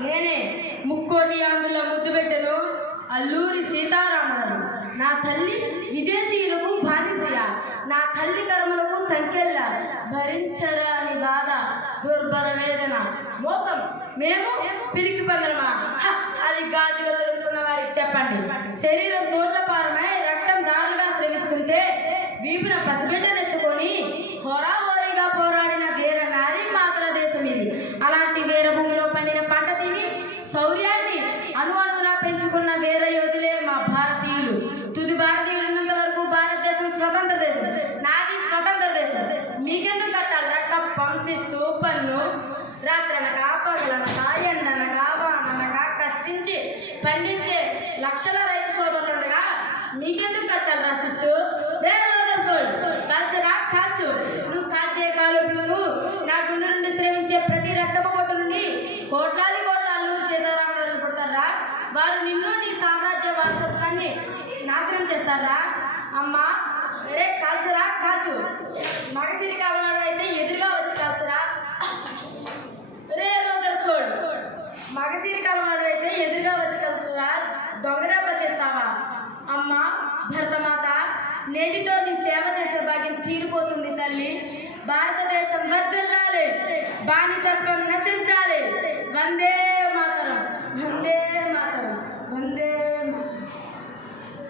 నేనే ముక్కోటి ఆంధ్రుల ముద్దుబిడ్డను అల్లూరి సీతారామరాజు. నా తల్లి విదేశీయులకు బానిసయ. నా తల్లి కర్మలకు సంఖ్యల భరించరాని బాధ, దుర్భర వేదన, మోసం. మేము పిరికి పందరమా? అది గాజులో దొరుకుతున్న వారికి చెప్పండి. శరీరం తోట్ల పారమై రక్తం దారులుగా స్రవిస్తుంటే వీపున పసిబిడ్డనెత్తుకొని హోరాహోరీగా పోరాడిన వీర నారీ మాతల దేశం ఇది. అలాంటి వీరభూమిలో పండిన పంట తిని శౌర్యాన్ని అణువణువునా పెంచుకున్న వీర యోధులే మా భారతీయులు. తుది భారతీయులు ఉన్నంత వరకు భారతదేశం స్వతంత్ర దేశం, నాది స్వతంత్ర దేశం. మీకెందుకు కట్టాలి రక్క పంసిస్తూ పన్ను? రాత్రనక పగలనక ఎండనక వాననక కష్టించి పండించే లక్షల రైతు సోదరులుగా మీకెందుకు కట్టాలి రాసిస్తూ? కాల్చరా కాల్చు. నువ్వు కాల్చే కాలుపులకు నా గుండె నుండి శ్రమించే ప్రతి రక్తపు బొట్టు నుండి కోట్లాది కోట్ల అల్లూరి సీతారామరాజులు పుడతారా? వారు నిన్ను నీ సామ్రాజ్య వారసత్వాన్ని నాశనం చేస్తారా? అమ్మా రే కాల్చరా కాల్చు. మగసిరి కావాడు అయితే ఎదురుగా వచ్చి కాల్చరా. రే రోదర్ఫోర్డ్, మగసిరి కావాడు అయితే ఎదురుగా వచ్చి కాల్చురా. దొంగగా బతిస్తావా? అమ్మా భరతమాత, నేటితో నీ సేవ చేసే భాగ్యం తీరిపోతుంది తల్లి. భారతదేశం వర్ధిల్లాలి, బానిసత్వం నశించాలి. వందే మాతరం, వందే మాతరం.